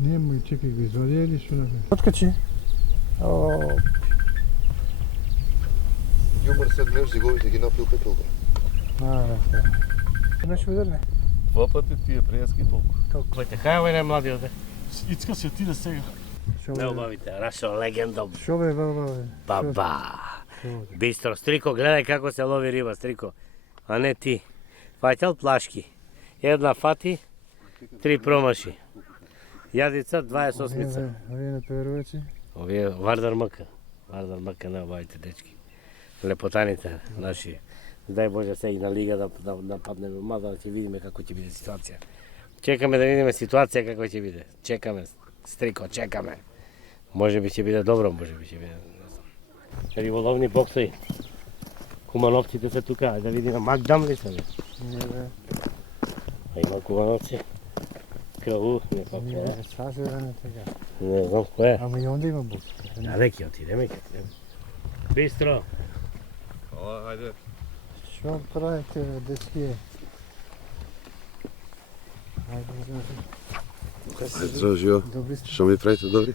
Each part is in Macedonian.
Немој, чекај го извади или што направи? Откачи. Јумор се днеш зиговите ги напил пепел. Нешто ударне. Два пати ти е прејаски толку. Којте, кај овој најмладиот е? Ицка се отиде сега. Не убавите, Рашо, легендом. Шо бе, баба? Баба. Бистро, Стрико, гледај како се лови риба, Стрико. А не ти. Фаќал плашки. Една фати, 3 промаши. Јадица, 28-мица. Овие на перувачи. Овие Вардар Мка. Вардар Мка не обавите, дечки. Лепотаните наши. Дај Боже се и на лига да паднеме, мада ќе видиме како ќе биде ситуација. Чекаме да видиме ситуација како ќе биде. Чекаме, Стрико, чекаме. Може би ќе биде добро, може би ќе биде. Риболовни боксови. Кумановците се тука, ајде да видиме Макдам ли се? Не бе. А има кумановци. Крау, не па Не, саше да не така. Не знам кој е. Ама и онда има бус. Аде ќе отидеме, ќе отидеме. Бистро. Ала, ајде. Што правите, дечки? Ајде, Здраво, живо. добри сте. Што ми правите, добри?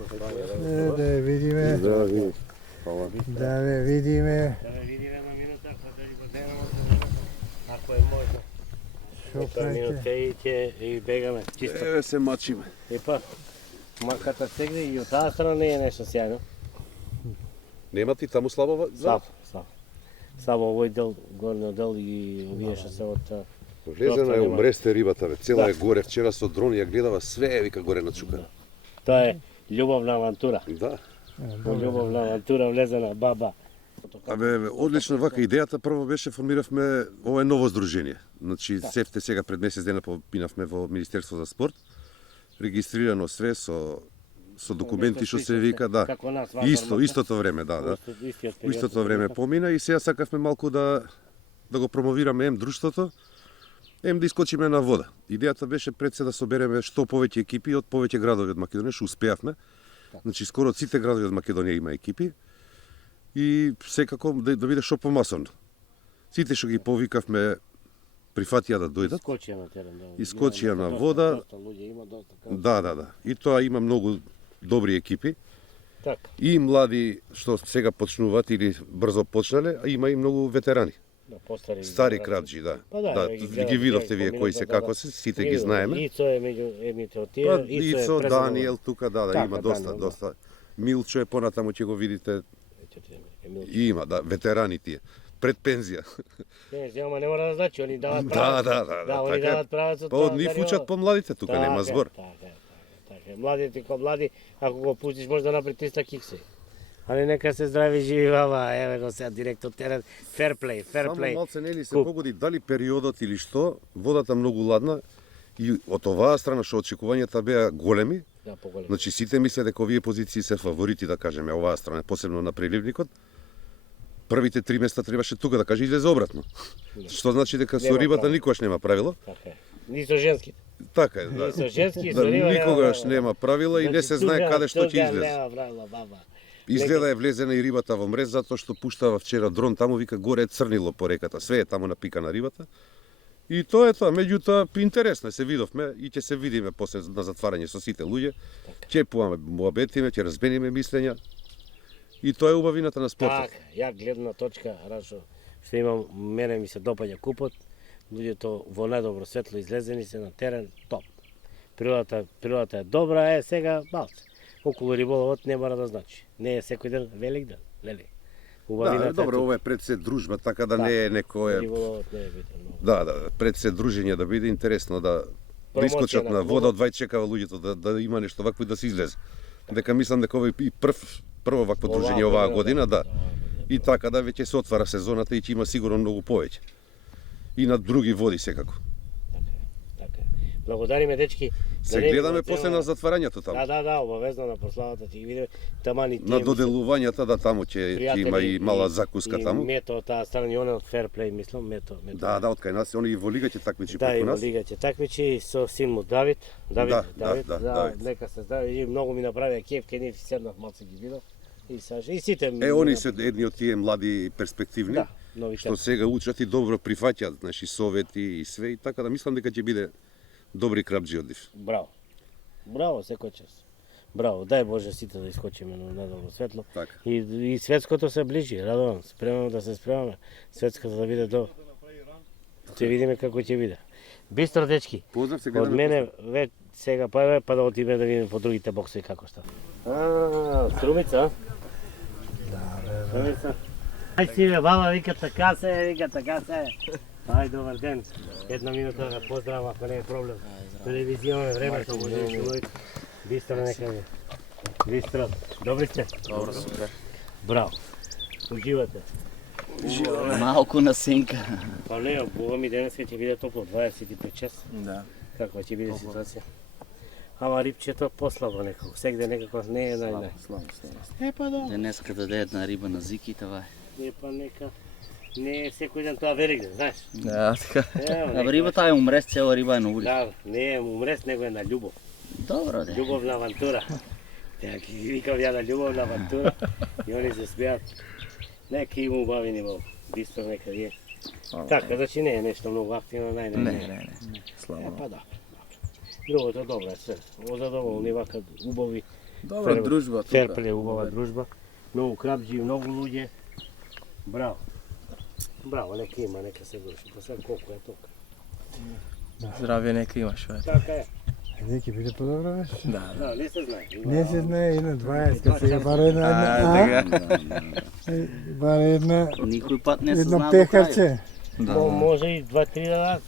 Да ја видиме. Здраво, ви. Хвала. Да ја видиме. Да ве видиме една минута, па да ни подемаме ако е можно. Што Нека минутка правите? и бегаме, чисто. Еве се мачиме. Епа, маката сегде и од таа страна не е нешто сјајно. Нема ти таму слабо? Слабо. Само овој дел, горниот дел и овие што се од... Влезена е нема. умресте рибата, бе. Цела Да. е горе. Вчера со дрон ја гледава све, вика горе на чука. Тоа е љубовна авантура. Да. Љубовна авантура влезена баба. Абе, одлична вака идејата. Прво беше формиравме ова е ново здружение. Значи, сефте сега пред месец дена попинавме во Министерство за спорт. Регистрирано све со документи што се вика, да. Како нас, Истото време, да. Истиот Во истото време помина и сега сакавме малку да го промовираме друштвото, да искочиме на вода. Идејата беше пред се да собереме што повеќе екипи од повеќе градови од Македонија, што успеавме. Значи скоро од сите градови од Македонија има екипи и секако да биде што помасовно. Сите што ги повикавме прифатија да дојдат. Искочија на терен, да. Искочија на вода. Доста луѓе има, доста. Да. И тоа има многу добри екипи. Така. И млади што сега почнуваат или брзо почнале, а има и многу ветерани. Да, постари. Стари крадџи, да. Па да, Да, ги ги видовте вие кои се како се, сите ги знаеме. Ицо е меѓу едните од тие. Па, е Ицо, презадоволен. Даниел тука, да, Така, има Даниел, да. доста. Милчо е понатаму ќе го видите, Емил. има, да, ветерани тие. Пред пензија. Не, ама не мора да значи, они дават Да, правец. да, они така е. дават правец од Па тоа. од нив учат по младите тука, нема збор. Така. Младите ко млади, ако го пуштиш може да направи 300 кикси. Али нека се здрави живи баба, еве го сега директ од терен. Fair play. Само малце нели се погоди дали периодот или што, водата многу ладна и од оваа страна што очекувањата беа големи. Да, поголеми. Значи сите мисле дека овие позиции се фаворити, да кажеме, оваа страна, посебно на преливникот. Првите 3 места требаше тука да каже излезе обратно. Што значи дека со Нема рибата правило. никогаш нема правило. Така е. Ни со женските. Така е, да. Ни со женски, Да, со риба никогаш нема правила и не се знае каде што ќе излезе. Нема правила, баба. Изгледа е влезена и рибата во мрез затоа што пуштава вчера дрон таму, вика горе е црнило по реката, све е таму напика на рибата. И тоа е тоа, меѓутоа интересно е, се видовме и ќе се видиме после на затварање со сите луѓе. Ќе пуаме муабетиме, ќе разбениме мислења. И тоа е убавината на спортот. Така, ја гледна точка, Рашо, што имам, мене ми се допаѓа купот, луѓето во најдобро светло излезени се на терен, топ. Природата е добра, сега малце. Околу риболовот не мора да значи. Не е секој ден велик ден, нели? Да, добро, ова е пред се дружба, така да не е некое. Риболовот не е битен. Да, пред се дружење да биде интересно да искочат на вода, одвај чекава луѓето да има нешто вакво и да се излезе. Дека мислам дека ова е и прво вакво дружење оваа година, да. И така да веќе се отвара сезоната и ќе има сигурно многу повеќе. И на други води секако. Така. Благодариме, дечки. Се гледаме после на затварањето таму. Да, обавезно на прославата ќе ги видиме. Тамани тие. На доделувањата, да, таму ќе има и мала закуска таму. И Мето од таа страна и оне од Fair Play, мислам, Мето. Да, од кај нас, они и во лига ќе такмичи Да, и преку во нас. лига ќе такмичи со син му Давид. Давид, Давид. нека се здрави. И многу ми направија кеф, кај нив седнав малце ги видов. И Саша, и сите. Они се едни од тие млади перспективни, Да, нови што сега учат и добро прифаќаат, значи совети и све, и така да мислам дека ќе биде добри крабџи од нив. Браво. Браво, секој час. Браво, дај Боже сите да искочиме на надолу светло. Така. И светското се ближи, Радован, спремаме да се спремаме. Светското да биде до... Ќе видиме како ќе биде. Бистро, дечки. Поздрав се Од гледаме. мене сега па да отиме да видиме по другите боксови како става. Струмица, а? Да, Струмица. Ај си бе, баба вика така се. Ај, добар ден. Една минута да поздрав, ако не е проблем. Телевизионе времето, може Бистро нека ви. Бистро, добри сте? Добро, супер. Браво. Уживате. Малку на сенка. Па не, Бога ми денеска ќе биде топло, 25 час. Да. Каква ќе биде ситуација? Ама рибчето послабо некако, сегде некако не е нај. Слабо. Па да. Денеска даде една риба на Зики, това е. Па нека. Не е секој ден тоа Великден, знаеш? Да, така. Ево, Абе рибата е умрес, цела риба е на улица. Да, не е умрес, него е на љубов. Добро, де. Љубовна авантура. Ја ги викам ја на љубовна авантура и они се смеат. Нека има убави ниво, бистро нека вие. Така, значи не е нешто многу активно, Не. Слабо. Па да. Другото добро е се. Задоволни вака убави. Добра дружба тука. Терпеле, убава дружба. Многу крапџи, многу луѓе. Браво. Браво, нека има, нека се души. Па сега колку е тука. Здравје нека имаш, бе. Така е. Не ќе биде подобро, бе? Да, не се знае. Не се знае, и на 20, сега бар една, бар една, Никој пат не се едно знае до крај. пехарче. Може и 2-3 дана.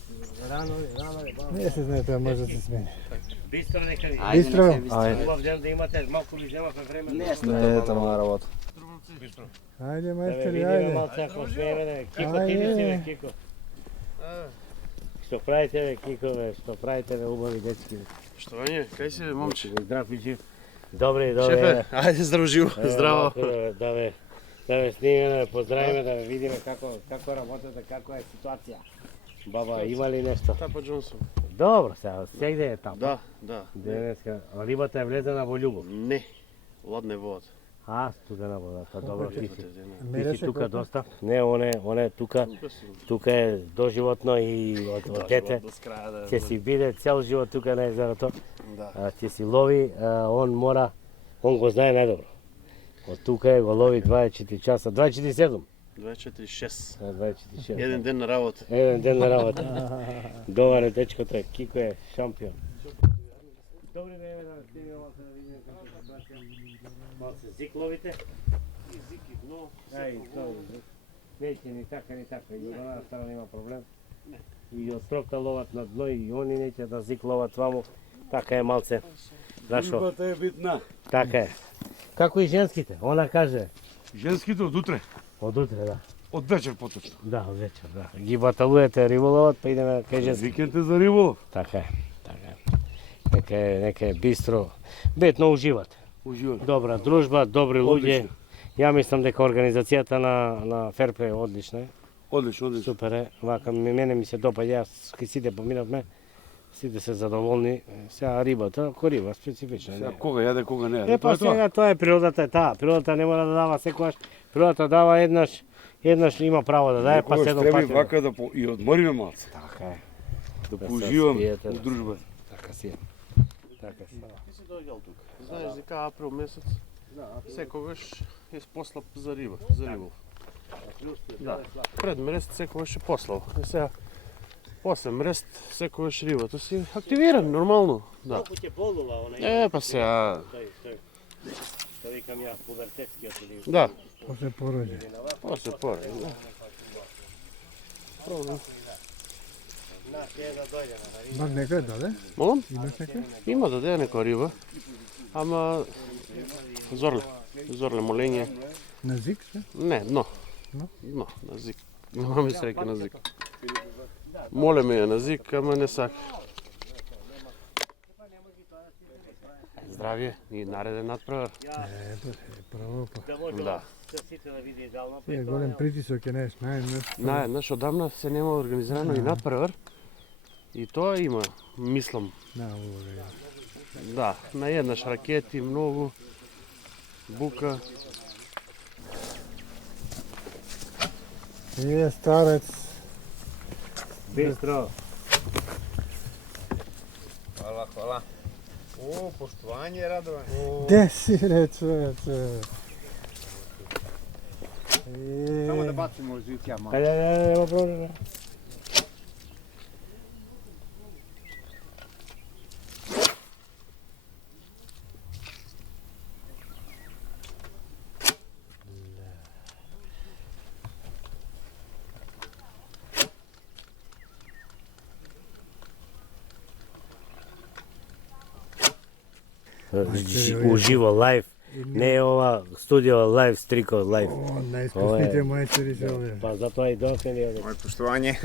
Рано е, баба. Не се знае, тоа може да се смени. Бистро нека ви. Ајде, Бистро. нека ви стане. Убав ден да имате, малку ли земавме време. Не, на работа. Ајде, Да ве мајстори, видиме ајде. малце ако смееме да Кико, ти ли си бе, Кико? Што правите бе, Кико бе, што правите бе, убави дечки бе? Што е? Кај си, момче? Здрав и жив. Добре. Шефе, ајде здрав живо, здраво. Да ве снимиме, да ве поздравиме, да ве видиме како работите, како е ситуација. Баба, има ли нешто? Тапа Джонсон. Добро, сегде е тапа. Да. Денеска, рибата е влезена во љубов. Не, ладне водат. Студена вода, па добро ти си. Ти Мереше си тука колку? доста? Не, оне тука. Тука е доживотно и од дете. Ќе си биде цел живот тука на езерото. Да. Ќе си лови, он го знае најдобро. Од тука е го лови 24 часа, 24/7. 24-6. 24. Еден ден на работа. Еден ден на работа. Добар е дечкото е, Кико е шампион. Добри време да снимаме малце да видиме како е ситуација. Малце зик ловите. И Зик и дно. Неќе ни така, и од една страна има проблем. И од строкта ловат на дно и они неќе да зик ловат ваму. Така е малце. Зашо? Рибата е битна. Така е. Како и женските, она каже. Женските од утре, Од утре, да. од вечер поточно. Да, од вечер, да. Ги баталуете риболовот, па идеме кај женски. Викенд е за риболов. Така е. Нека е бистро. Бетно уживате. Уживам. Добра дружба, добри луѓе. Одлично. Ја мислам дека организацијата на Fairplay е одлична. Одлично. Супер е. Вака мене ми се допаѓа, јас кај сите поминавме. Сите се задоволни. Сега рибата, ко риба, специфична. Сега Не. кога јаде, кога не јаде. Па Тоа е тоа. сега тоа е природата е таа. Природата не мора да дава секогаш. Природата дава еднаш има право да даде, па Некогаш 7 треба и пати. вака да и одмориме малце. Така е. Да се поуживаме спиете, во дружба. Така си е. Така си. Ти си дојдел тука. Знаеш дека април месец секогаш е послаб за риба, за рибол. Да. Пред мрест секогаш е послаб. И сега после мрест секогаш рибата си активиран нормално. Да. Колку ќе болува онај? Па сега Што викам ја, пубертетскиот или... да, После пороđe. после поради, да. Проблем. Бар некој даде? Молам? Имаш некој? Има да даде некоја риба, ама Зорле молење. На зик се? Не, дно. Дно? Дно, на зик. Нема ми среќа на зик. Молеме ја на зик, ама не сака. Здравје, и нареден надпревар. Право па. Да може Да. сите да види идеално. Е, голем притисок е неш, Наеднаш одамна се нема организирано и надпревар. И тоа има, мислам. На, улога. Да, наеднаш ракети, многу, бука. Е, старец. Бистро. О, poštovanje, Radovanje. Gde si re, čoveče? Samo da bacimo žitja malo. Nema problema. Uživo live, ne ова студио live, стрiko live. О, најискусните мајстори се овде. Pa zato i došli ovdje. Moje poštovanje.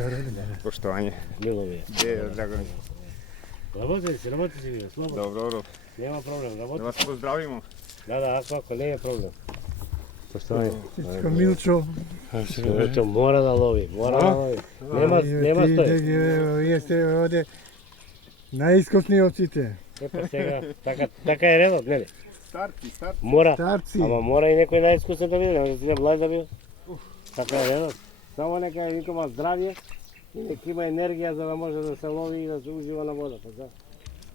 Poštovanje. Milo mi je. Gdje je Dragan? Работи си vi, slobodno. Dobro, dobro. Nema problem, Da работи. vas pozdravimo. Da, ako nije problem. Poštovanje. Всичко Милчо. Eto, mora da lovi, mora da lovi. Nema stoji. Вие сте овде најискусни од сите. E pa сега, така е редот, нели? Starci, starci. Mora, Старци. ама мора и некој најискусен да биде, не може да си млад да биде. Така е редот. Само нека е викома здравје и нека има енергија за да може да се лови и да се ужива на водата. Да.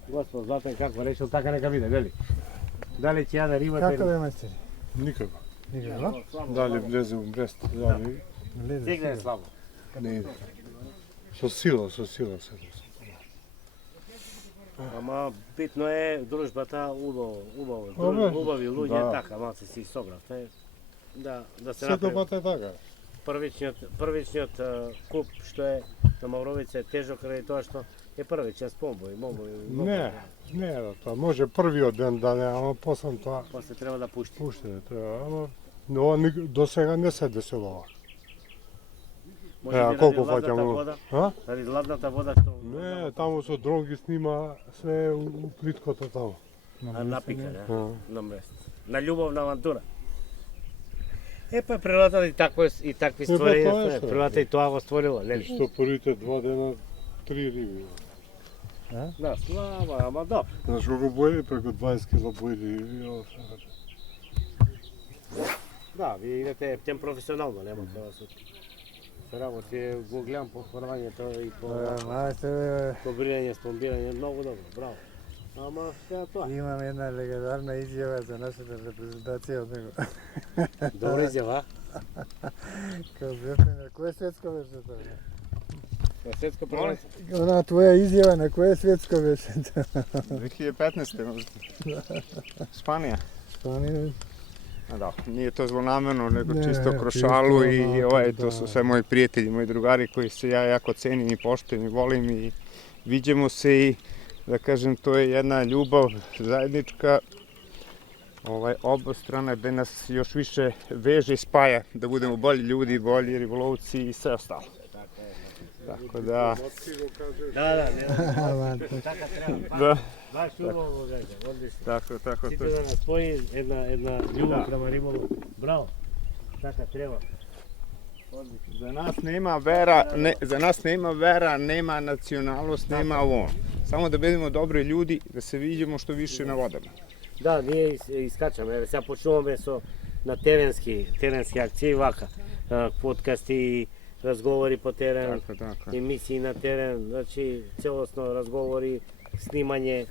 Господ Златен како решил, така нека биде, нели? Дали ќе јаде рибата Како бе мајстори? Никако. Никако? Дали влезе у Брест, дали Стигне е слабо. не иде. Со сила се. Ама битно е дружбата, убави луѓе, Да. така, малце си собравте. Да се Секој направи. пат е така. Првичниот клуб што е на Мавровица е тежок заради тоа што е првичен с помбови, Не, тоа може првиот ден да не, ама после тоа После треба да пушти. пуште, тоа, ама но до сега не се десило ова. Може Еа, би колку ради ладната фаќам? вода, А? ради ладната вода што Не, таму со дрон ги снима све у плиткото таму. напика, да, А. на место. На љубовна авантура. Е па природата и такви па створи, тоа е што. природата и тоа го створила, нели? Што првите 2 дена 3 риби. Да, слава, ама добро. Знаеш колку бојли преку 20 кила бојли риби, ова сега. Да, вие идете тем професионално, нема тоа се работи, го гледам по хврвањето и по Мајстори, бријање, спомбирање, многу добро, браво. Ама сега тоа. имам една легендарна изјава за нашата репрезентација од него. Добро изјава. Кога бевме на кое светско беше тоа? На светско првенство. Она твоја изјава на кое светско беше тоа? 2015. možda. Španija. Шпанија. A da, nije to zlonamjerno, nego Ne, čisto ne, kroz čisto šalu i onako, to su da. sve moji prijatelji, moji drugari koji se ja jako cenim i poštujem i volim i viđemo se i da kažem to je jedna ljubav zajednička obostrana gde nas još više veže i spaja da budemo bolji ljudi, bolji ribolovci i sve ostalo. Tako da, Да, Аман. така треба. da, Баш убаво гаѓа, одлично. tako Сите to да нас спои една љубов према риболов. Браво. Така треба. Za nas nema vera, nema nacionalnost, nema ovo. Samo da budemo dobri ljudi, da se viđemo što više na vodama. Да, ние искачаме. Еве сега почнуваме на теренски акции вака. Подкасти, разговори по терен, Tako. емисии на терен, значи целосно разговори, снимање.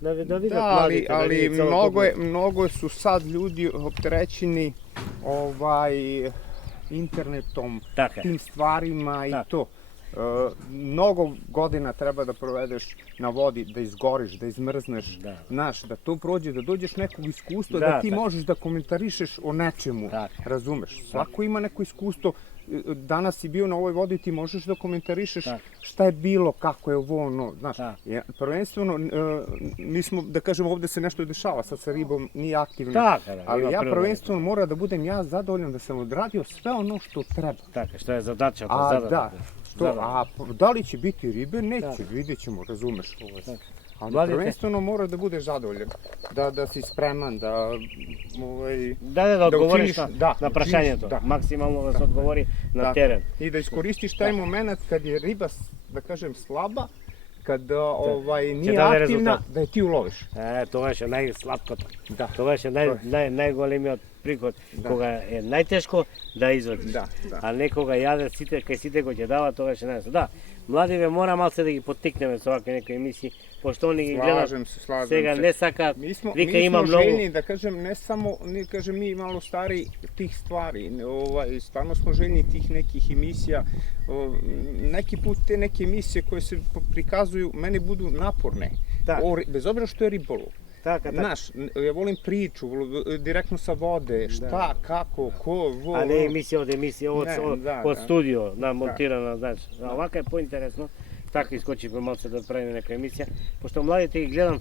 Да видат Da, младите, ali видат целокупно. mnogo su sad ljudi opterećeni internetom, Така. tim stvarima i Tako. to. Mnogo godina treba da provedeš na vodi, da izgoriš, da izmrzneš, Da. znaš, da to prođe, da dođeš nekog iskustva, Da, da ti tako. možeš da komentarišeš o nečemu, Tako. razumeš? Svako ima neko iskustvo, danas si bio na ovoj vodi, ti možeš da komentarišeš Tako. šta je bilo, kako je ovo, ono, znaš. Tako. Prvenstveno, nismo, da kažem, ovde se nešto dešava, sad sa ribom nije aktivno. Така, да, Ali има ja природа. prvenstveno mora da budem ja zadovoljan da sam odradio sve ono što treba. Така, што е задачата, A da, задата. da li će biti ribe, neće, Tako. vidjet ćemo, razumeš. Ali Mladite. prvenstveno mora da budeš zadovoljan, da si spreman, da Да одговориш učiniš- da, на učiniš- прашањето, da. максимално да се одговори на Da. терен. i da iskoristiš taj moment kad je riba, da kažem, slaba, kad nije даде aktivna, rezultat. da je ti uloviš. Тоа беше најслаткото. Da. Тоа беше најголемиот приход. Кога е најтешко да извадиш. Da. А не кога јадат сите, кај сите го ќе дава, тоа беше најсно. Да, Младиве мора малце да ги поттикнеме со вакви некои емисии, пошто они ги гледат Slažem сега se. не сакаат. Вика mi има smo многу. željni, da kažem, ne samo, kažem, mi malo stari tih stvari, stvarno smo željni tih nekih emisija. Neki put te neke emisije koje se prikazuju, meni budu naporne, Так, bez obzira što je ribolov. така. Znaš, ja volim priču, direktno sa vode, šta, kako, ko, А не емисија од емисија, од да. студио, монтирана, значи. А вака е поинтересно. Така искочивме малце да правиме нека емисија, пошто младите ги гледам,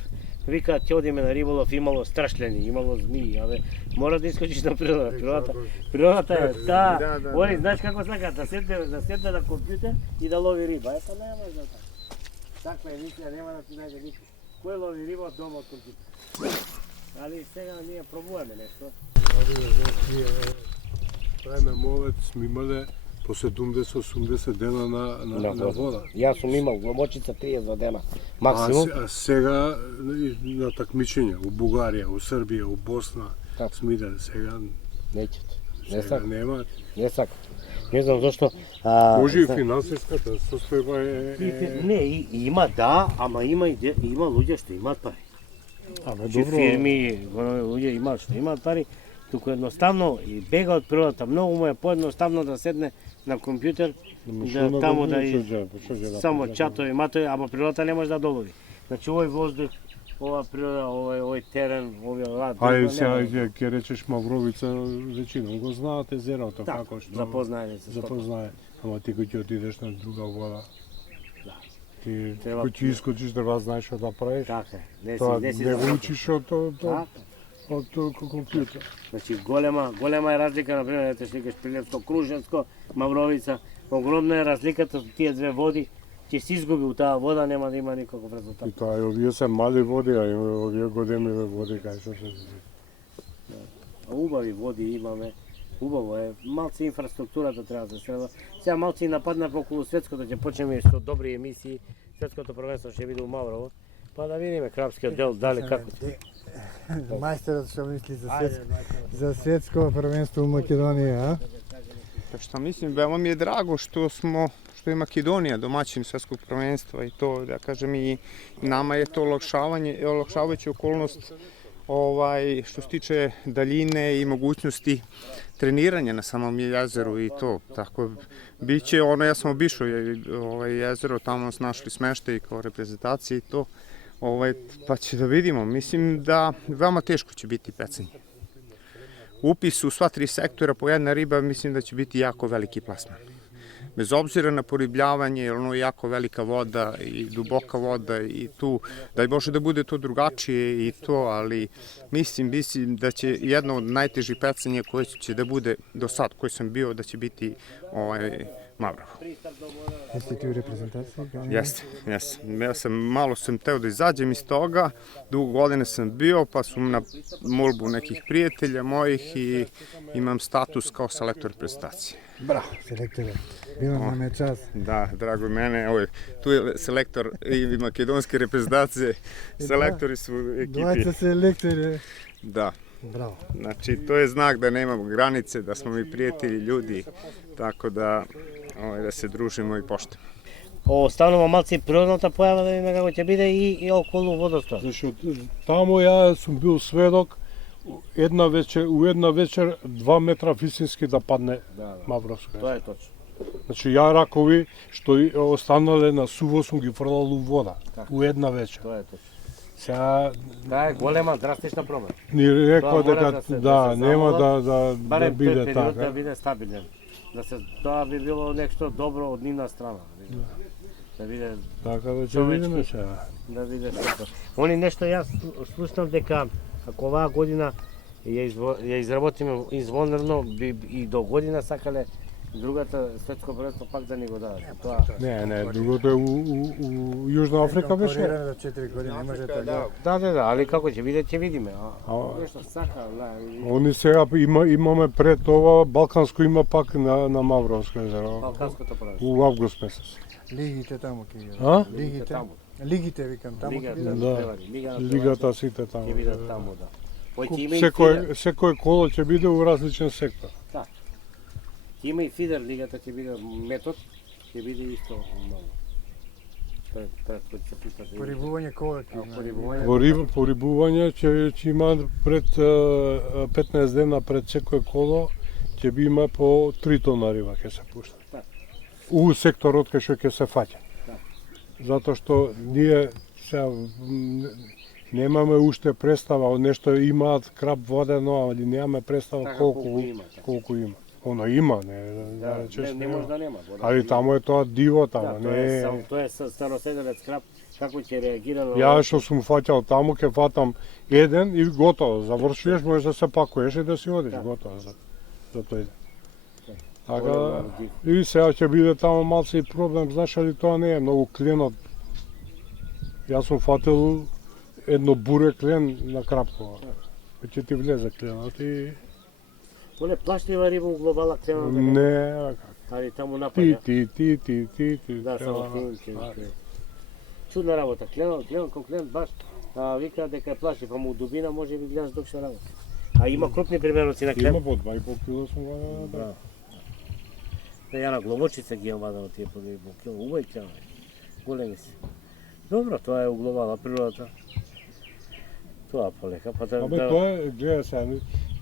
викаат ќе одиме на риболов, имало страшлени, имало змии, абе, мора да искочиш на природа. Природата е Да. Они знаеш како сакаат да седне на компјутер и да лови риба. Ето нема за така. Таква емисија нема да ти најде никој. Кој лови риба од дома од компјутер? Али сега ние пробуваме нешто. Време мовет сме имале по 70-80 дена на вода. Јас сум имал глобочица 30 дена, максимум. А сега на такмичење у Бугарија, у Србија, у Босна, Како? сме идели сега. Неќето. Не Сега сакам. нема. Не сакам. Не знам зашто. Може и финансиската состојба Не, има да, ама има луѓе што имаат пари. Абе Чи фирми, луѓе имаат што имаат пари, туку едноставно и бега од природата. Многу му е поедноставно да седне на компјутер, да таму да само чатови, матови, ама природата не може да долови. Значи овој воздух, ова природа, овој терен, овој лад. Ај сега ќе речеш Мавровица, веќином го знаат езерото како што Запознаеме се. запознае. Ама ти кој ќе отидеш на друга вода. Да. Ти Треба- кој ќе искочиш да знаеш што да правиш. Така е. Тоа Не си не го запознаен. учиш од Така. компјутер. Значи голема е разлика, например, ете сликаш Прилепско, Кружевско, Мавровица. Огромна е разликата со тие две води. Ќе се изгуби у таа вода, нема да има никаков резултат. И тоа и овие се мали води, а и овие големи води кај што се. Убави води имаме. Убаво е. Малце инфраструктурата треба да се среда. Сега малце и нападна околу светското, ќе почнеме со добри емисии. Светското првенство ќе биде у Маврово. Па да видиме крапскиот дел дали како ќе. Мајстерот што мисли за светско првенство у Македонија, а? Šta mislim, veoma mi je drago što je Makedonija domaćin svetskog prvenstva i to, da kažem, i nama je to olakšavajuća okolnost što se tiče daljine i mogućnosti treniranja na samom jezeru i to. Tako, biće ja sam obišao jezero, tamo smo našli smeštaj kao reprezentacije i to, pa će da vidimo. Mislim da veoma teško će biti pecanje. Upis u sva 3 sektora po jedna riba, mislim da će biti jako veliki plasman. Bez obzira na poribljavanje, jer ono je jako velika voda i duboka voda i tu, da može da bude to drugačije i to, ali mislim da će jedno od najtežih pecanja koje će da bude do sad, koji sam bio, da će biti Mavrovo. Jeste ti u reprezentaciji? Jeste. Ja sam malo teo da izađem iz toga, dugo godine sam bio, pa su na molbu nekih prijatelja mojih i imam status kao selektor reprezentacije. Bravo, selektore. Bilo nam je čas. Da, drago mene, tu je selektor i makedonske reprezentacije, selektori su u ekipi. Dvojica selektori. Da. Bravo. Znači, to je znak da nemamo granice, da smo mi prijatelji ljudi, tako da se družimo i poštujemo. Останува малце природната појава да видиме како ќе биде и околу водостојот. Зашто таму ја сум бил сведок у една вечер 2 метра висински да падне Мавровско. Тоа е точно. Значи ја ракови што останале на суво сум ги фрлал у вода у една вечер. Тоа е точно. Сега Таа е голема драстична промена. ни рекоа Тоа мора дека се нема да барем биде период да така. биде стабилен. Тоа би било нешто добро од нивна страна. Да биде Така да ќе видиме сега. да биде што. Они нешто јас слушнав дека ако оваа година ја изработиме извонредно и до година сакале другата светско првенство пак да ни го дадат. Тоа Не, другото е у Јужна Африка беше. За 4 години не може така. Да, али како ќе биде, ќе видиме. Нешто сака, Они сега имаме пред ова Балканско има пак на Мавровско езеро. Балканското првенство. У август месец. Лигите таму ќе бидат. А? Лигите викам таму ќе бидат. Да. Лигата сите таму. Ќе бидат таму, да. Секој коло ќе биде у различен сектор. Ќе има и фидер лигата, ќе биде метод, ќе биде исто много. пред кој се пишат. Порибување колективно. Порибување. По рибување ќе има пред 15 дена пред секој коло ќе би има по 3 тона риба ќе се пушта. Так. У секторот кај што ќе се фаќа. Так. Затоа што ние сега немаме уште представа, нешто имаат краб водено, али немаме представа Така, колку има, така. колку има. Оно има, не Да, речеш не може да нема. Али таму е тоа диво Да, таму, тоа е не. само тоа е староседелец краб, како ќе реагира на Ја што сум фаќал таму, ќе фатам еден и готово. Завршуваш, можеш да се пакуеш и да си одиш, Да. готово за тој. Да. Така, и сега ќе биде таму малце и проблем, знаеш ли тоа не е многу кленот. Јас сум фатил едно буре клен на крапкова. Ќе ти влезе кленот и Оле плаштива риба у глобала крена. не, Али таму ти, напаѓа. ти. Да, само ти. Чудна работа. Клен баш. Вика дека е плаши, па му дубина може би гледаш док што работа. А има крупни примероци на клен. Има по 2,5 кило сум вадил. Да. Ја на глобочица ги имам вадено тие по 2,5 кило. Убави клен. Големи се. Добро, тоа е у глобала природата. Тоа полека, па да... Абе тоа е, гледа сега,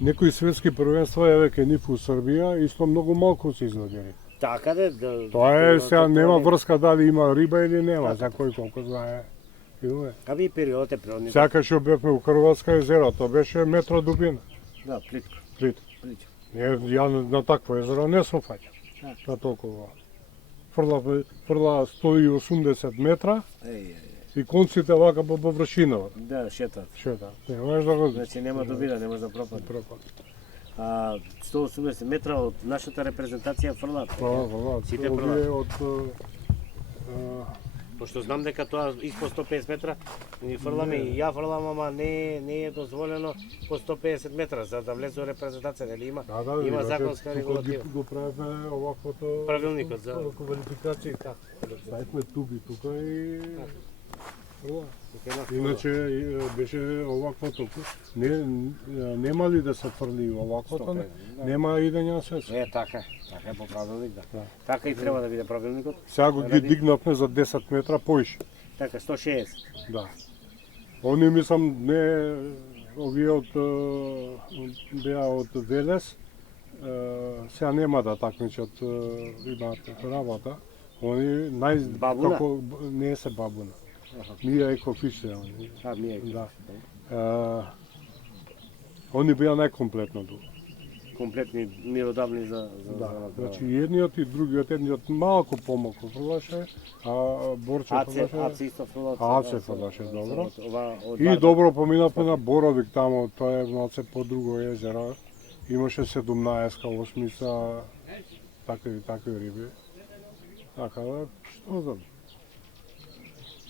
некои светски првенства еве кај нив у Србија исто многу малку се излогери. Така да... Тоа е сега нема врска дали има риба или нема, за кој колку знае. Иле. Аби и периодот е природни. Сега кај што бевме у Хрватска езеро, тоа беше метро дубина. Да, плитко. Плитко. Плитко. Ја на такво езеро не сум фаќал. Да. На толкова. Фрла 180 метра и конците вака по површината. Да, шетат. Шета. Не можеш да го... Значи нема дубина, не може да пропадне. 180 метра од нашата репрезентација фрлат. Сите фрлат. Овие од Пошто знам дека тоа испод 150 метра ни фрламе и ја фрлам, ама не е дозволено по 150 метра за да влезе во репрезентација, нели има? Има законска регулатива. Го правиме оваквото Правилникот за квалификација така. Ставивме туби тука и фрла. Иначе Иначе беше оваквото. Нема ли да се фрли оваквото? Нема идење на се. така е по правилник, да. Така и треба да биде правилникот. Сега го ги дигнавме за 10 метра поише. Така 160. Да. Они мислам не овие од беа од Велес. Сега нема да такмичат, имаат работа. Они Бабуна? како не се бабуна. Мија екофишер. Ми е. Да. Они беа најкомплетно тука. Комплетни миродавни за Да. Значи едниот и другиот, едниот малку помалку фрлаше, а Борче фрлаше. Аце исто фрлат. Аце фрлаше, добро. И И добро поминавме на Боровик таму, тоа е малце по друго езеро. Имаше 17-ка, 8-ца, такви риби. Така да, што знам.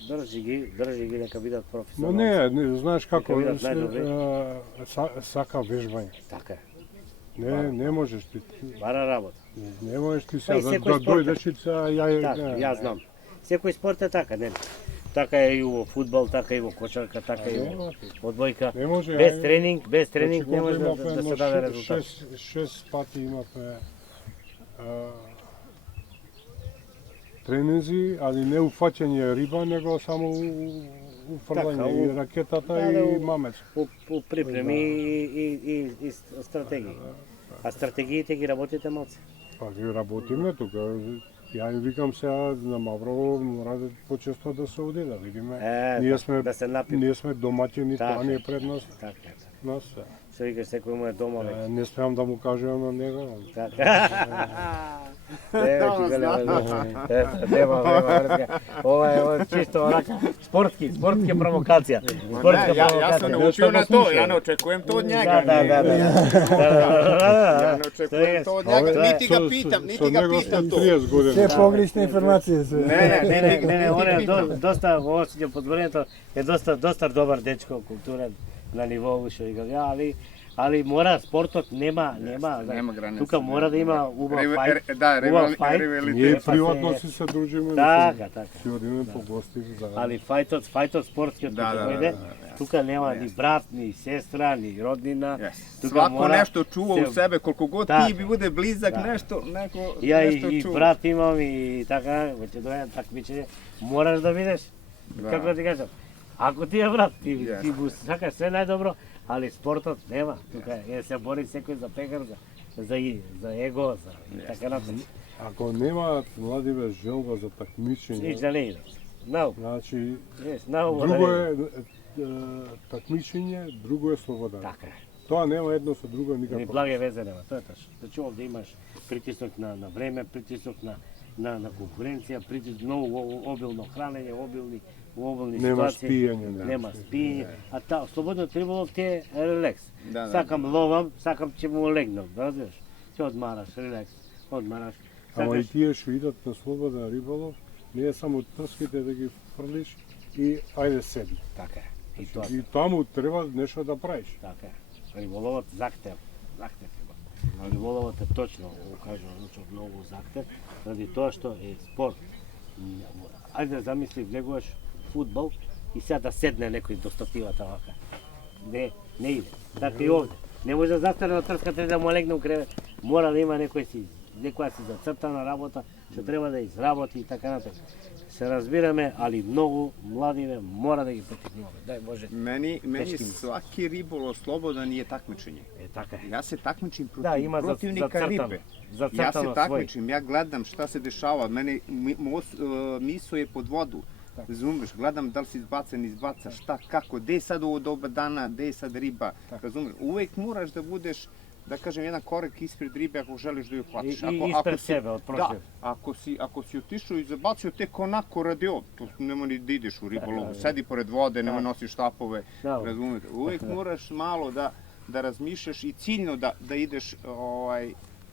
Држи ги нека бидат Но професионалци. не, знаеш како, Нека бидат најдобри. сака вежбање. Така е. Не можеш ти, Бара работа. не можеш ти Па и сега да секој спорт е. дојдеш и сега ја... Така, јас знам. Секој спорт е така, нели? Така е и во фудбал, така и во кочарка, така и во одбојка. Не може, Без тренинг не може Значи, да се даде резултат. 6 пати имавме тренинзи, али не уфаќање риба, него само уфрлање Така, и ракетата да, и да, мамец. По припреми и стратегии. А стратегиите ги работите малце. Па ги работиме тука. Ја им викам сега на Маврово, мора да почесто да се оди, да видиме. Да се напи. Ние сме домаќини, Така тоа не е. е пред нас. Така. Нас. Што викаш, секој му е дома веќе. Не смеам да му кажам на него. Така. Нема. Ова е чисто онака спортски провокација. Спортска Јас не научив на тоа, ја не очекувам тоа од njega. Да. Ја не очекувам тоа од njega, нити ga питам тоа. 30 години. Се погрешни информации се. Не, он е доста во осеќа подборението е доста добар дечко, културен на ниво што викам ја, али али мора спортот нема Нема граница. тука мора да има убав фајт. Да, убав фајт. Ние ревелитет. па приватно се- си се дружиме, Така, така. си одиме по гости заедно. Али фајтот спортскиот Да, кој да, дојде, да, тука нема ни брат, ни сестра, ни роднина. Yes. Тука Свако мора нешто чува у се- себе, колку год Така. ти би буде близак, Да. нешто, неко Ја нешто и чува. брат имам и така, ќе дојдам такмичење, мораш да видиш. Да. Како ти кажам, ако ти е брат, ти Јесте. му сакаш све најдобро, али спортот нема. Тука се бори секој за пекар, за его, за и така натаму. Ако немаат младиве желба за такмичење, Ништо не иде. Нау, значи нау. друго е такмичење, друго е слобода. Така е. Тоа нема едно со друго Ни никако. благе везе нема, тоа е ташно. Значи овде имаш притисок на време, притисок на конкуренција, притисок многу обилно хранење, обилни Нема ситуации. спиење, да. Нема спиење, а та слободниот риболов ти е релекс. Да, да. Сакам ловам, сакам ќе му легнам, разбираш? Ќе одмараш, релекс, одмараш. Ама и Сакаш тие што идат на слободен риболов, не е само трските да ги фрлиш и ајде седи. така е. И тоа И таму треба нешто да правиш. така е. Риболовот захтев има. Риболовот е точно, го кажувам, многу захтев, ради тоа што е спорт. Ајде да замисли, влегуваш фудбал и сега да седне некој до стативата вака. Не иде. Така и овде. Не може да застане на трската и да му легне у кревет. Мора да има некоја си зацртана работа, што треба да изработи и така натаму. Се разбираме, али многу младиве мора да ги потикнуваме. Дај Боже. Мени Тешки ми се. сваки риболов слободан е такмичење. Е така е. Ја се такмичим Да, има противника зацртано. рибе. Ја се Зацртано свој. такмичим, ја гледам шта се дешава, мене мисо е под воду. Разумеш, гледам дали се избаца, шта, како, де е сад ово доба дана, де е сад риба, разумеш. Увек мораш да будеш, да кажем, еден корек испред рибе ако желиш да ја хватиш. И испред себе, од Да, прочив. ако си отишao и забацил тек онако ради ов, то нема ни да идеш у риболов, седи поред воде, нема носиш štapove, Да. разумете. Uvek moraš malo da razmišljaš i ciljno da ideš,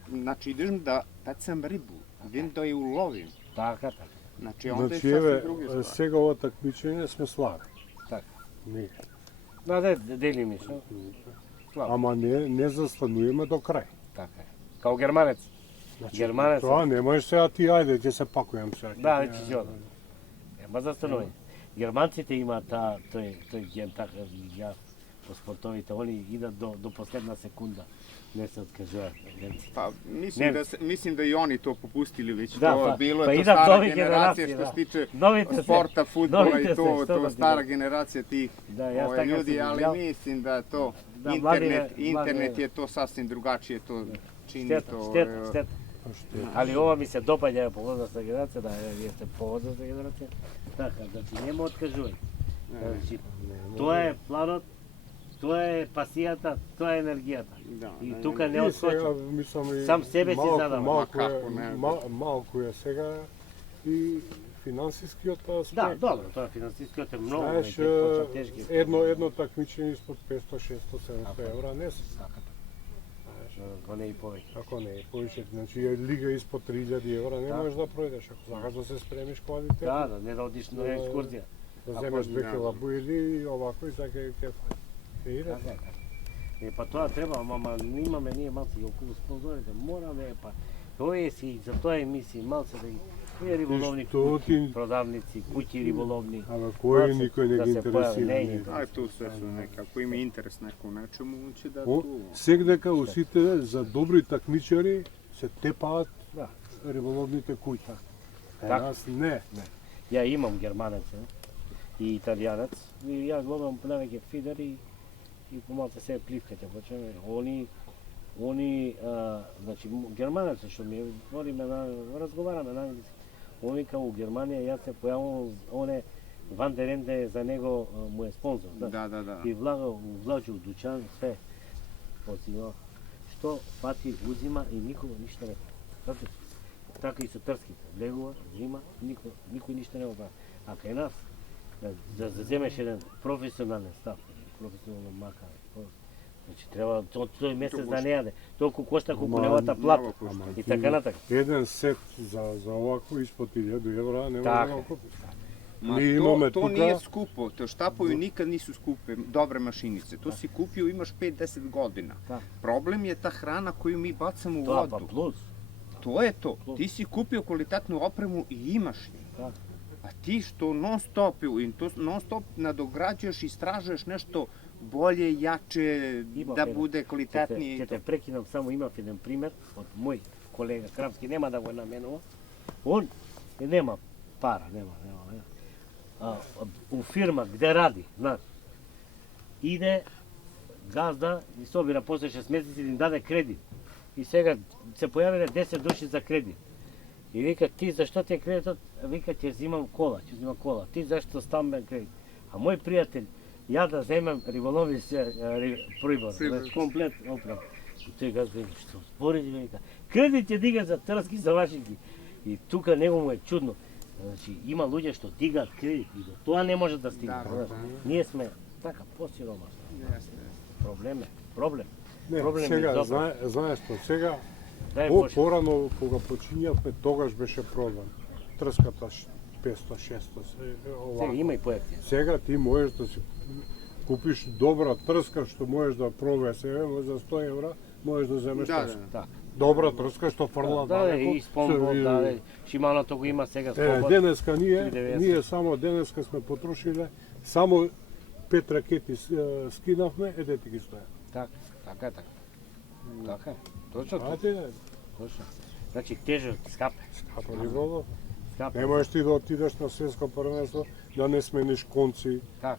znači idem da pecam ribu, idem da je ulovim. Така, така. Znači onda je Значи sasvim еве druge stvari. сега ова такмичење сме слави. Така. Не. Да, делими што. Слабо. Ама не застануваме до крај. Така е. Као германец. Значи, Германец. Тоа не можеш сега ти ајде ќе се пакувам сега. Да, веќе си одам. Нема застанување. Германците имаат тој ген така, ја по спортовите, они идат до последна секунда. Не се откажуваат. немци. Pa Немци. mislim da i oni to popustili već. Da, To pa- bilo pa je to idu stara novi generacija generacije, što da. se tiče Novite sporta, se, fudbala novite i to, se, što da ti stara kažem. generacija tih Da, ja tako ljudi, sam ali viđao. mislim da to Da, internet je to sasvim drugačije to čini to. Šteta. Ali ова ми се допаѓа по возрастна генерација, да, вие сте по возрастна генерација. Така, значи нема откажување. Значи, тоа е планот, тоа е пасијата, тоа е енергијата. Da, И ne, тука не И сега, отскочи. мислам, и Сам себе си задам. Малку Како не, е, малку е сега и финансискиот аспект. Да, добро, тоа финансискиот е многу, Знаеш, веќе почна тешки. едно такмичење испод 500, 600, 700 евра не се. Ако не и повеќе. Ако не е повеќе, значи е лига испод 3000 евра не Да. можеш да пројдеш. Ако сакаш да се спремиш квалитет, Да, не да одиш на екскурзија. да земеш 2 килабуили и овако и така ќе иде. Така е. Па тоа треба, ама имаме ние малци околу спонзорите, мораме, па тоа си, за тоа емисии малце да ги риболовни што ти- куќи, продавници, куќи риболовни. Ама кој Малце никој не да ги се појави, интересира. не не. ги A tu sve su neka, ako ima interes neko u nečemu, on će da О, tu. Сегдека усите за добри такмичари се тепаат Да. риболовните куќи. Кај Така. нас не. Ја имам германец и италијанец, и ја гледам навеќе фидери и помалце се пливкате, почнеме. Они, значи, германецот што ми говориме, разговараме на англиски. Он вика у Германија, јас се појавувам, оне Ван дер Енде за него му е спонзор. Да. Da. И влажу у дуќан, све позива. Што пати узима и никога ништо не прави. Така и со трските. Влегува, зима, никој ништо не го прави. А кај нас, да земеш еден професионален став, професионален макар, значи треба тој месец да не јаде. Толку кошта колку неговата плата. И така натака. Еден сет за овако испод 1000 евра не може да Така. го купиш. Ние имаме to тука... nije skupo, to štapovi nikad nisu skupe, dobre mašinice. To si kupio, imaš 5-10 godina. Da. Problem je ta hrana koju mi bacamo u Тоа па vodu. плюс. To je to. Ti si kupio kvalitetnu opremu i imaš je. Da. A ti što non stop nadograđuješ i istražuješ nešto bolje, jače, Ima da jedan. bude kvalitetnije i Ќе to. те прекинам, само имав еден пример од мој колега Кравски, нема да го наменувам. Он нема пара, нема. У фирма где ради, знаеш, иде газда и собира после 6 месеци да им даде кредит. И сега се појавиле 10 души за кредит. И вика, ти зашто ти е кредитот? Вика, ќе взимам кола. Ти зашто стамбен кредит? А мој пријател, ја да земам риболови се прибор, комплет оправ. И тој газда вика, што збори, вика, кредит ќе дига за трски, за вашинки. И тука него му е чудно. Значи, има луѓе што дигаат кредит и до тоа не може да стигне. Ние сме така посиромашни. Проблем. Не, Проблем е сега, добро. знаеш што, сега, Дај Боже. порано, кога почињавме, тогаш беше проблем. Трската 500-600, Сега овако. има и поевтина. Сега ти можеш да си купиш добра трска што можеш да пробеш, сега за 100 евра можеш да земеш Da, трска. da. Добра трска што фрла далеко. И спомбо, Шиманото го има сега спомбо. Денеска 390. ние само денеска сме потрошиле, само 5 ракети скинавме, еде ти ги стоја. Така е. Точно. А ти не, Точно. Значи тежок, скапе. апа риболов. Скапе. Не можеш ти да отидеш на светско првенство, да не смениш конци. Така.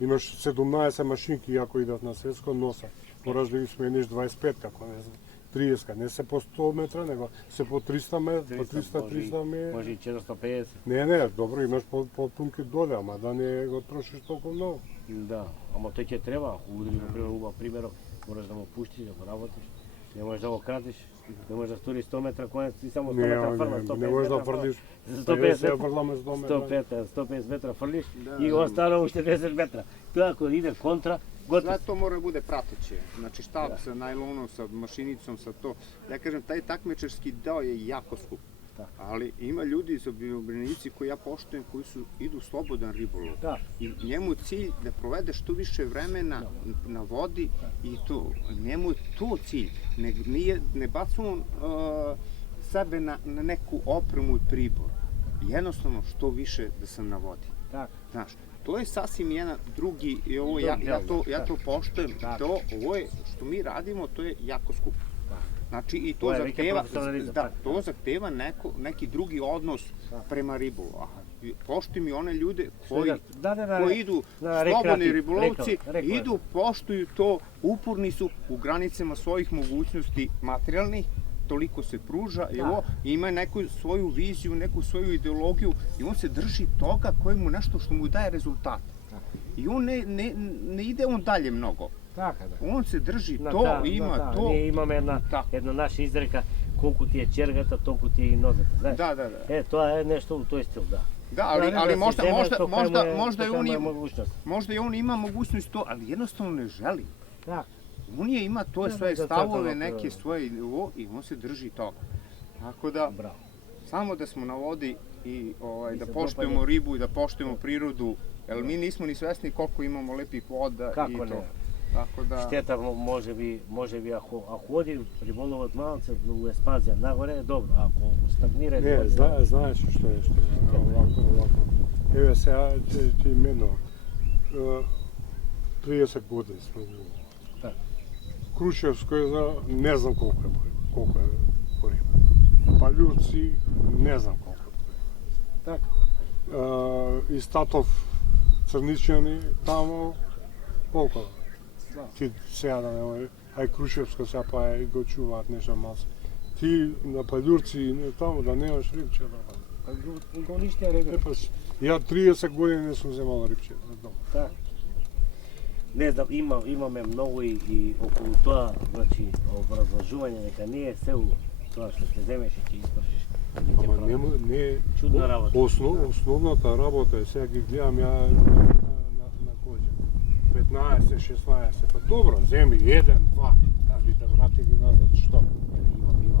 Имаш 17 машинки, ако идат на светско, носа. Мораш да ги смениш 25, како не знам. 30, не се по 100 метра, него се по 300 метра, по 300 метра. Може и 450. Не, добро, имаш по-пунки доле, ама да не го трошиш толку многу. Да, ама тој ќе треба, удри, например, убав примерот, мораш да му пуштиш, да го работиш. Не можеш да го кратиш, не можеш да стури 100 метра конец, ти само 100 метра фрлаш, 150 не можеш да метра фрлиш. 150 фрламе 100 метра. 150 метра фрлиш и го остана уште 10 метра. Тоа ако иде контра, готово. Sve to mora bude prateće, znači štab sa najlonom, sa mašinicom, sa to. Ja kažem, taj takmičarski deo je jako skup. Ali ima ljudi, zaobranici koji ja poštujem, koji idu slobodan ribolov. Da. I njemu je cilj da provede što više vremena na vodi i to. Njemu je to cilj. Ne baca on sebe na neku opremu i pribor. Jednostavno što više da sam na vodi. Tako. Znaš, to je sasvim jedan drugi, i ovo, ja to poštujem, ovo je, što mi radimo, to je jako skupo. Znači, i to zahteva neki drugi odnos prema ribolovu. Poštujem i one ljude koji idu, slobodni ribolovci, idu, poštuju to, uporni su u granicama svojih mogućnosti materijalnih, toliko se pruža i ima neku svoju viziju, neku svoju ideologiju i on se drži toga koji mu nešto što mu daje rezultat. I on ne ide on dalje mnogo. On se drži to, ima to. Ние имаме една наша изрека, колку ти е чергата, толку ти е и нозата. Знаеш? Da. Тоа е нешто у тој стил, да. Da, ali možda i on ima mogućnost to, ali jednostavno ne želi. Da. On ima to svoje stavove, neke svoje i on se drži toga. Tako da, samo da smo na vodi i da poštujemo ribu i da poštujemo prirodu, jer mi nismo ni svesni koliko imamo lepih voda i to. Tako da... Штета може би ако оди риболовот малце во експанзија нагоре е добро, ако стагнира Не, знаеш што е овако. Еве сега ти мено 30 години сме во Крушевско езеро, не знам колку е по риба. Палјурци, не знам колку. Така. И Статов Црничани, тамо, колку? Ти сега да не ај Крушевско сега па го чуваат нешто малце. Ти на Палјурци таму да немаш рибче да. Го ниште рибе. Ја 30 години не сум земал рибче. Така. Не знам, имаме многу и околу тоа, значи, образложување дека не е се тоа што ќе земеш и ќе испршиш. Ама не чудна работа. Основната работа е сега ги гледам ја на коѓа. 15-16, па добро, земи 1-2, кажи да врати ги назад, што? Има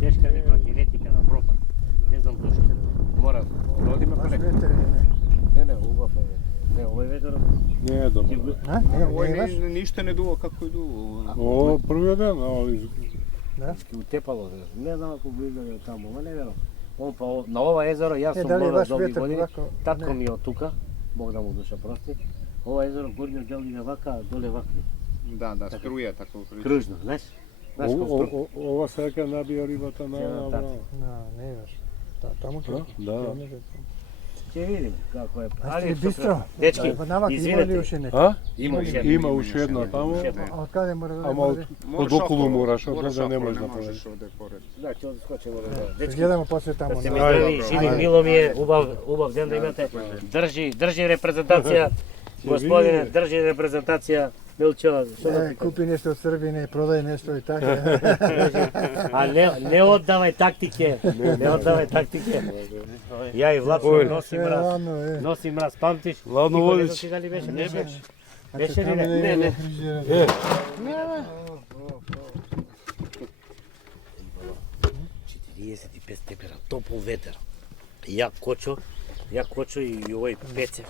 тешка риба, генетика на пропад. Не знам зашто. Мора, одиме Баш полека. ветер не. Не, убав е. Не, овој ветер. Не е добро. А? Не, Овој не имаш? ништо не дува како и дува. О, првиот ден, али Ски утепало. Не знам ако го изгледа од таму, ама не верам. Он па на ова езеро јас Е, сум дали е младо баш долги ветер години. вако? Татко Не. ми е од тука. Бог да му душа прости. Ова езеро горниот дел иде вака, доле вака. Да, струја тако. Кружно, знаеш? Знаеш како струја? ова сега набија рибата на Да, браво. Не имаш. Таму ќе. Да. Ќе видим како е. А сте ли бистро? Дечки, Навак има ли извинете. уште нека? А? Има уште една. Има уште една таму, А од каде мора да ама од од околу мораш, од Мораш тука не околу, можеш да можеш поедеш. овде поред. Да, ќе одскочиме Ще да. Дечки, гледаме после таму. да се на- ми Ајде, здрави, живи, ајде. мило ми е, убав ден да имате. Држи репрезентација. Господине, држи репрезентација. Милчо, што да ти кажам? Купи нешто од Србија, не продај нешто и така. А не оддавај тактике. Не оддавај тактике. Ја и Влад носим мраз. Ладно, е. Носим мраз, памтиш? Ладно, Никој не водич. знаше дали беше? Не беше. А Беше ли чекаме не? да Не, имаме не. фрижидер. 45 степена, топол ветер. Ја кочо и овој пеце.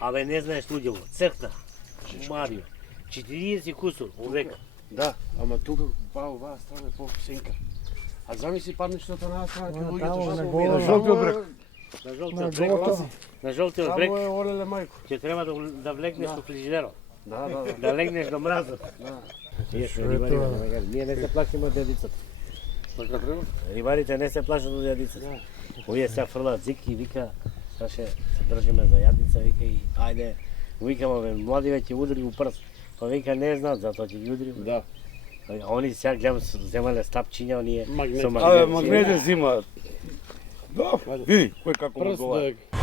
Абе не знаеш луѓево, цркна, Марио, 40 кусур, увека. Да, ама тука па оваа страна е по-сенка. А замисли паднеш на таа страна, ќе Таму, луѓето на што гола, умират. на жолтиот брег. На На жолтиот брег, голото. на жолтиот брег, Таму е олеле мајко. ќе треба да влегнеш во фрижидерот, Да. да легнеш до мразот. Ние сме рибари, ние не се плашиме од дедицата. Така треба? Рибарите не се плашат од јадицата. Овие се фрлаат зики, вика, саше се држиме за јадица, вика и ајде, викаме бе, млади веќе удри у прс. Па вика не знаат, затоа ќе ги удри. Да. Они сега гледам земале стапчиња, оние со Магнет. магнет. магнете зимаат. Да, види, кој како му Прст одговара. да